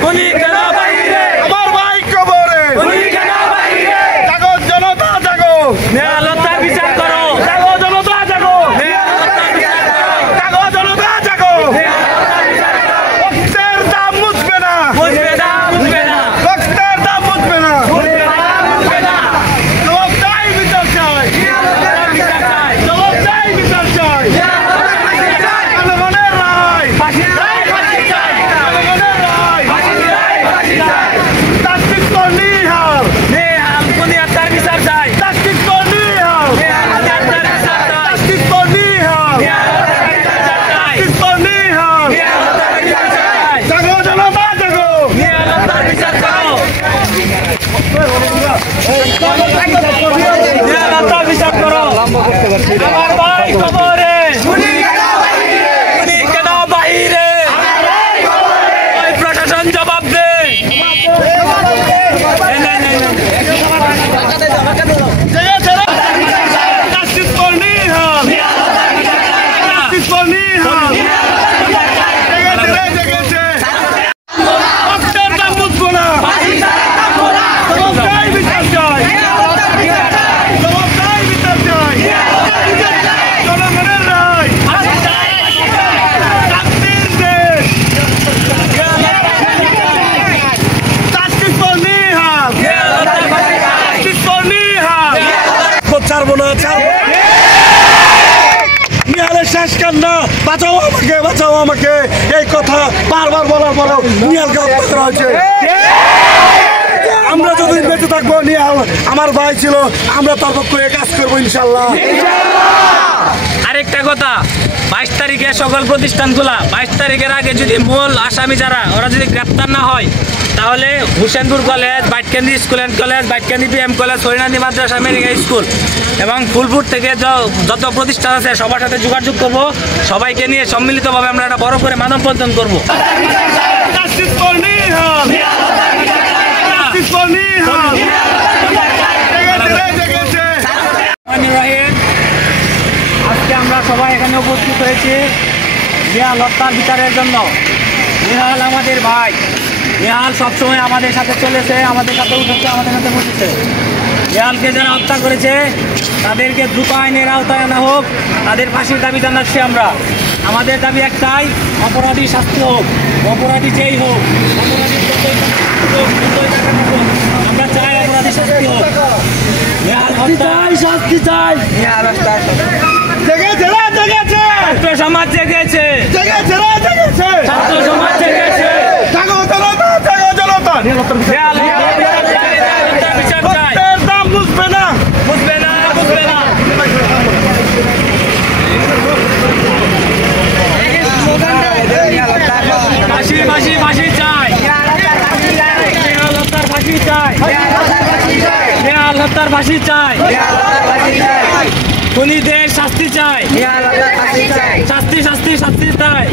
খুনি কেন বাহিরে আমার ভাই কবরে খুনি কেন বাহিরে জাগো জনতা জাগো ন্যায় হত্যার বিচার করো জাগো জনতা জাগো ন্যায় হত্যার বিচার করো জাগো জনতা জাগো ন্যায় হত্যার বিচার করো রক্তের দাম মুছবে না বুঝবে না বুঝবে না রক্তের দাম মুছবে না বুঝবে না বুঝবে না জবাবদাই বিচার চাই বিচার চাই জবাবদাই বিচার চাই জনগণের রায় ফাঁসি চাই ফাঁসি চাই জনগণের রায় ফাঁসি চাই ফাঁসি চাই তাসকিত নিহার নেহাল খুনি হত্যার বিচার চাই তাসকিত নিহার নেহাল হত্যার বিচার চাই তাসকিত নিহার নেহাল হত্যার বিচার চাই তাসকিত নিহার নেহাল হত্যার বিচার চাই জাগো জনতা জাগো নেহাল হত্যার বিচার করো নেহাল হত্যার বিচার করো আমার ভাই কবরে খুনি কেন বাহিরে ওই প্রশাসন জবাব দে তাসকিত নিহার তাসকিত নিহার জেগেছে রক্তের দাম মুছবো না জবাবদাই বিচার চাই জবাবদাই বিচার চাই জনগণের রায় শান্তির দেশ তাসকিত নিহার তাসকিত নিহার ছাড়বো না ছাড়বো নিহালের শেষ কান্না বাঁচাও আমাকে এই কথা বারবার বলার পরেও নিহালকে হত্যা করা হয়েছে আমরা যতদিন বেঁচে থাকবো নিহাল আমার ভাই ছিল আমরা তার পক্ষে কাজ করবো ইনশাল্লাহ আরেকটা কথা 22 তারিখে সকল প্রতিষ্ঠানগুলা 22 তারিখের আগে যদি মূল আসামি যারা ওরা যদি গ্রেপ্তার না হয় তাহলে Husenpur college Baitkandi school and college Baitkandi PM college Harinandi মাদ্রাসা মেডিকেল স্কুল এবং ফুলপুর থেকে যত প্রতিষ্ঠান আছে সবার সাথে যোগাযোগ করব সবাইকে নিয়ে সম্মিলিতভাবে আমরা একটা বড় করে মানববন্ধন করবো আজকে আমরা সবাই এখানে উপস্থিত হয়েছি নিহাল হত্যার বিচারের জন্য। নিহাল আমাদের ভাই, নিহাল সবসময় আমাদের সাথে চলেছে, আমাদের সাথে উঠেছে, আমাদের সাথে বসেছে। নিহালকে যারা হত্যা করেছে তাদেরকে দ্রুত আইনের আওতায় আনা হোক, তাদের ফাঁসির দাবি জানাচ্ছি আমরা। আমাদের দাবি একটাই, অপরাধী শাস্তি হোক, অপরাধী যেই হোক, আমরা চাই অপরাধী শাস্তি হোক। নিহাল হত্যায় শাস্তি চাই। নিহাল হত্যা ছাত্র সমাজ জেগেছে, ছাত্র সমাজ জেগেছে। বিচার চাই, দাম বুঝবে না বুঝবে না বুঝবে না। ফাঁসি ফাঁসি ফাঁসি চাই, নিহাল হত্যার ফাঁসি চাই, নিহাল হত্যার ফাঁসি চাই, খুনিদের শাস্তি চাই, শাস্তি শাস্তি শাস্তি চাই।